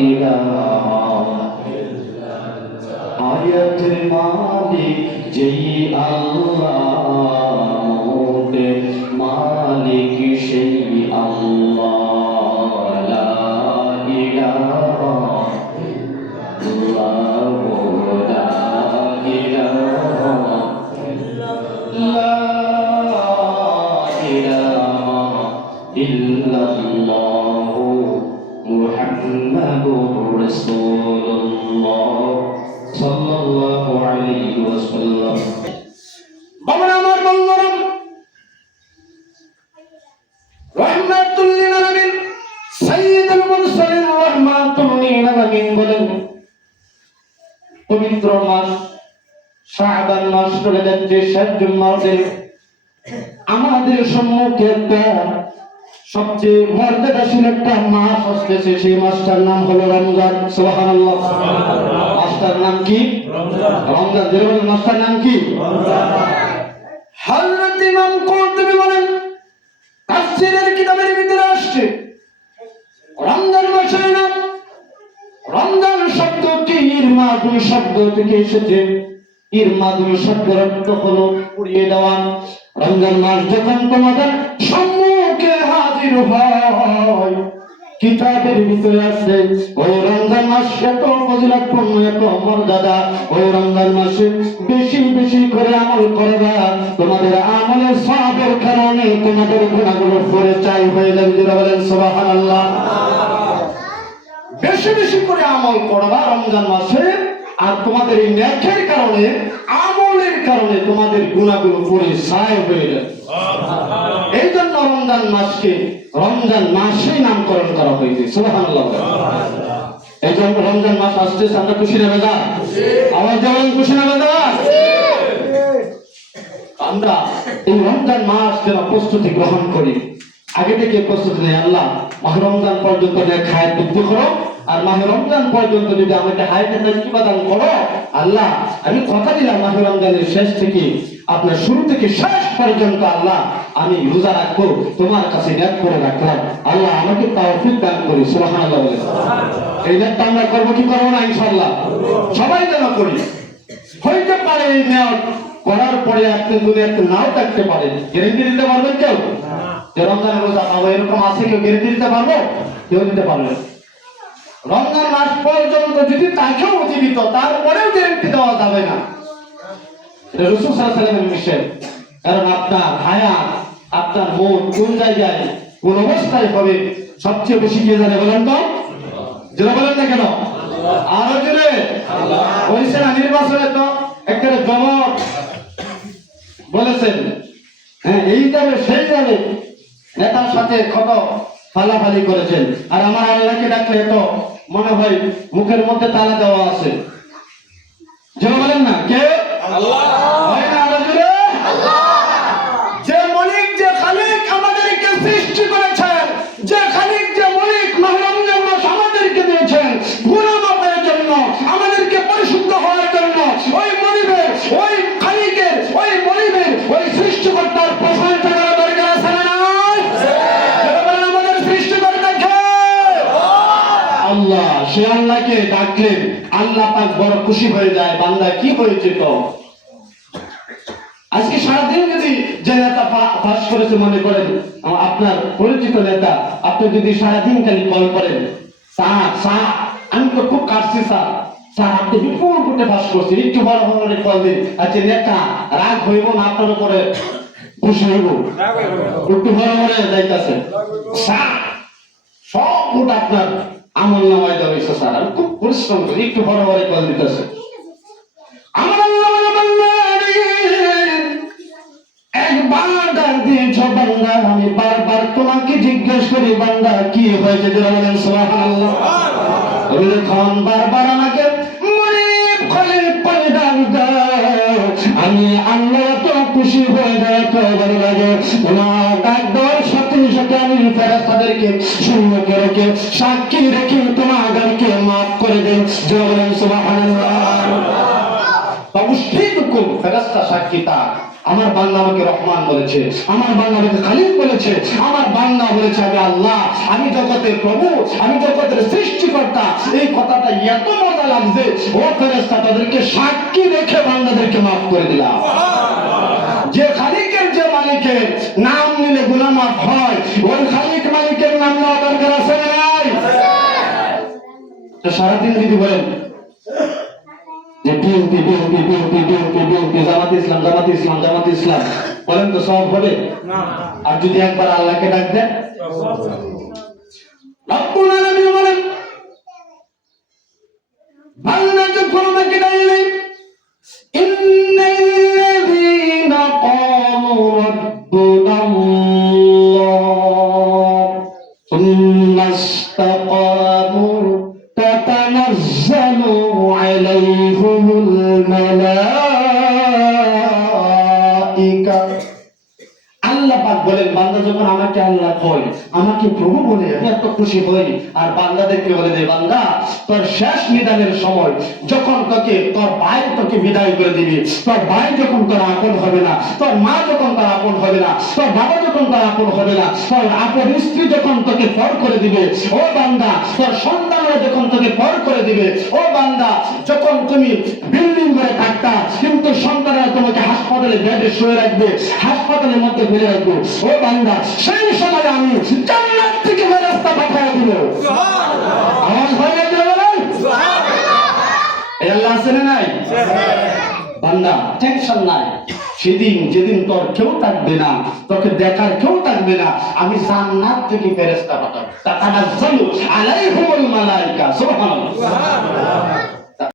ইলাহা আয়াতের মালিক যেই আল্লাহ, মুতের মালিক সেই আল্লাহ, লা ইলাহা ইল্লাল্লাহু, লা ইলাহা ইল্লাল্লাহু মুহাম্মাদুর রাসূলুল্লাহ সাল্লাল্লাহু আলাইহি ওয়াসাল্লাম। বাবারা আমার বন্ধুরা, রাহমাতুল লিল আলামিন সাইয়্যিদুল মুরসালিন রাহমাতুল লিল আলামিন বলেন, পবিত্র মাস শাবান মাস চলে যাচ্ছে, শেষ মাসে আমাদের সম্মুখে একটা সবচেয়ে মর্যাদাশীল একটা মাস আসতেছে। সেই মাসটার নাম হলো রমজান। সুবহানাল্লাহ। মাসটার নাম কি? রমজান। যেরকম মাসটার নাম কি? হযরত ইমাম কুরতুবী বলেন, তাফসীরের কিতাবের ভিতরে আসছে রমজান মাসের নাম, রমজান শব্দটি ইরমাদুল শব্দ থেকে এসেছে। ইরমাদুল শব্দের অর্থ হলো পুড়িয়ে দেওয়া। রমজান মাস যখন তোমাদের সম্মুখে হাজির হয়, কিতাবের ভিতরে আছে ওই রমজান মাস এত ফজিলতপূর্ণ, এত মর্যাদা। ওই রমজান মাসে বেশি বেশি করে আমল করবা, তোমাদের আমলের সওয়াবের কারণে তোমাদের গুনাহগুলো পরিচয় হয়ে যাবে। যারা বলেন সুবহানাল্লাহ। বেশি বেশি করে আমল করবা রমজান মাসে, আর তোমাদের এই নেকের কারণে, আমলের কারণে তোমাদের গুনাহগুলো পরিচয় হয়ে যাবে। এই জন্য রমজান মাসকে রমজান মাসেই নামকরণ করা হয়েছে। সুবহানাল্লাহ। এই জন্য রমজান মাস আসছে, আমরা খুশি না বেজার? আমার যেমন খুশি না বেজার? আমরা এই রমজান মাস যেন প্রস্তুতি গ্রহণ করি, আগে থেকে প্রস্তুতি নেই। আল্লাহ মাহে রমজান পর্যন্ত খায়ের বৃদ্ধি করো, আর মাহে রমজান পর্যন্ত যদি আমাকে হায়াতে তাকিবা দান করো। আল্লাহ আমি কথা দিলাম মাহে রমজানের শেষ থেকে আপনার শুরু থেকে শেষ পর্যন্ত আল্লাহ আমি রোজা রাখবো, তোমার কাছে নিয়ত করে রাখলাম। আল্লাহ আমাকে তৌফিক দান করি। সুবহানাল্লাহ। এই নিয়তটা আমরা করবো কি করবো না? ইনশাআল্লাহ সবাই যেন করি। হইতে পারে এই নিয়ত করার পরে আপনি দুনিয়াতে নাও থাকতে পারেন, গ্যারান্টি দিতে পারবেন কেউ? যে রমজান রোজা পাবো এরকম আছে কেউ গ্যারান্টি দিতে পারবো? কেউ দিতে পারবে? রমজান মাস পর্যন্ত যদি তাকেও জীবিত, তারপরেও গ্যারান্টি দেওয়া যাবে না। এটা রাসূল সাল্লাল্লাহু আলাইহি ওয়াসাল্লামের মিশন। কারণ আপনার হায়াত, আপনার মন কোন জায়গায় কোন অবস্থায় হবে সবচেয়ে বেশি কে জানে বলেন তো? যারা বলেন না কেন? আরো জোরে বলছেন না, নির্বাচনে তো একটা জমক বলেছেন, হ্যাঁ এই যাবে সেই যাবে, নেতার সাথে কত ফালাফালি করেছেন। আর আমার আল্লাহকে ডাকলে তো মনে হয় মুখের মধ্যে তালা দেওয়া আছে। যারা বলেন না কে? আল্লাহ। হয় না? আরো জোরে আল্লাহ। যে মালিক, যে খালিক আমাদেরকে সৃষ্টি করেছেন, যে খালিক, যে মালিক মাহে রমজান মাস আমাদেরকে দিয়েছেন গুনাহ মাফের জন্য, আমাদেরকে পরিশুদ্ধ হওয়ার জন্য, ওই মালিকের, ওই খালিকের, ওই মালিকের, ওই সৃষ্টিকর্তার প্রশংসা করা দরকার আছে না? আমাদের সৃষ্টিকর্তা কে? আল্লাহ। সে আল্লাহকে ডাকলেন, আল্লাহ পাক বড় খুশি হয়ে যায়। বান্দা কি হয়েছে তো? আজকে সারাদিন যদি যে নেতা পাস করেছে মনে করেন আপনার পরিচিত নেতা, আপনি যদি সারাদিন খালি কল করেন, স্যার আমি তো খুব কাটছি স্যার আপনি বিপুল কোটে পাস করছেন, একটু বড় বড় কল দিন। আচ্ছা নেতা রাগ হইব না আপনার উপরে? খুশি হইব? একটু বড় বড় যাইতেছে স্যার, সব ভোট আপনার আমল নামায় দেওয়া হয়েছে স্যার, আমি খুব পরিশ্রম করি, একটু বড় বড় কল দিতেছে। একবার ডাক দিয়েছ বান্দা, আমি বারবার তোমাকে জিজ্ঞেস করি বান্দা কি হয়েছে? যারা বলেন সুবহানাল্লাহ। তুমি যখন বারবার আমাকে মুনিব খলিল বলে ডাক দাও, আমি আল্লাহ তো খুশি হয়ে যায়, তো ভালো লাগে। তোমার ডাক দেওয়ার সাথে সাথে আমি ফেরেশতাদেরকে সম্মুখে রেখে সাক্ষী রেখে তোমাদেরকে মাফ করে দেন। যারা বলেন সুবহানাল্লাহ। অবশ্যই ফেরেশতা সাক্ষী তার। আমার বান্দা আমাকে রহমান বলেছে, আমার বান্দা আমাকে খালিক বলেছে, আমার বান্দা বলেছে আমি আল্লাহ, আমি জগতের প্রভু, আমি জগতের সৃষ্টিকর্তা। এই কথাটা এত মজা লাগছে, ও ফেরেশতা তাদেরকে সাক্ষী রেখে বান্দাদেরকে মাফ করে দিলাম। যে খালিকের, যে মালিকের নাম নিলে গুনাহ মাফ হয়, ওই খালিক মালিকের নাম নেওয়া দরকার আছে না নাই? তো সারাদিন যদি বলেন যে বিএনপি বিএনপি বিএনপি বিএনপি বিএনপি, জামাত ইসলাম জামাত ইসলাম জামাত ইসলাম, বলেন তো সব হবে? আর যদি একবার আল্লাহকে ডাক দেন, রব্বুল আলামিন বলেন বান্দা যখন আমাকে ডাকলে ইন্নাল্লাযীনা ক্বালু রাব্বুনাল্লাহ সুম্মা ইসতাকামু তাতানাজ্জালু আলাইহিমুল মালায়েকা। আল্লাহ পাক বলেন বান্দা যখন আমাকে আল্লাহ কয়, আমাকে প্রভু বলে, আমি এত খুশি হই। আর বান্দাদেরকে বলে দে বান্দা তোর শেষ নিদানের সময় যখন তোকে তোর ভাই তোকে বিদায় করে দিবি, তোর ভাই যখন তোর আপন হবে না, তোর মা যখন তোর আপন হবে না, তোর বাবা যখন তোর আপন হবে না, তোর আপন স্ত্রী যখন তোকে পর করে দিবে, ও বান্দা তোর সন্তানরা যখন তোকে পর করে দিবে, ও বান্দা যখন তুমি বিল্ডিং করে থাকতা কিন্তু সন্তানরা তোমাকে হাসপাতালে বেডে শুয়ে রাখবে, হাসপাতালের মধ্যে ফেলে রাখবে, ও বান্দা সেই সময় আমি জান্নাত থেকে ফেরেশতা পাঠিয়ে দিব। আওয়াজ হয় না কেন বলেন? এই আল্লাহ আছে না নাই? বান্দা টেনশন নাই, সেদিন যেদিন তোর কেউ থাকবে না, তোকে দেখার কেউ থাকবে না, আমি জান্নাত থেকে ফেরেশতা পাঠাবো। তাতানাজ্জালু আলাইহিমুল মালায়েকা। সুবহানাল্লাহ।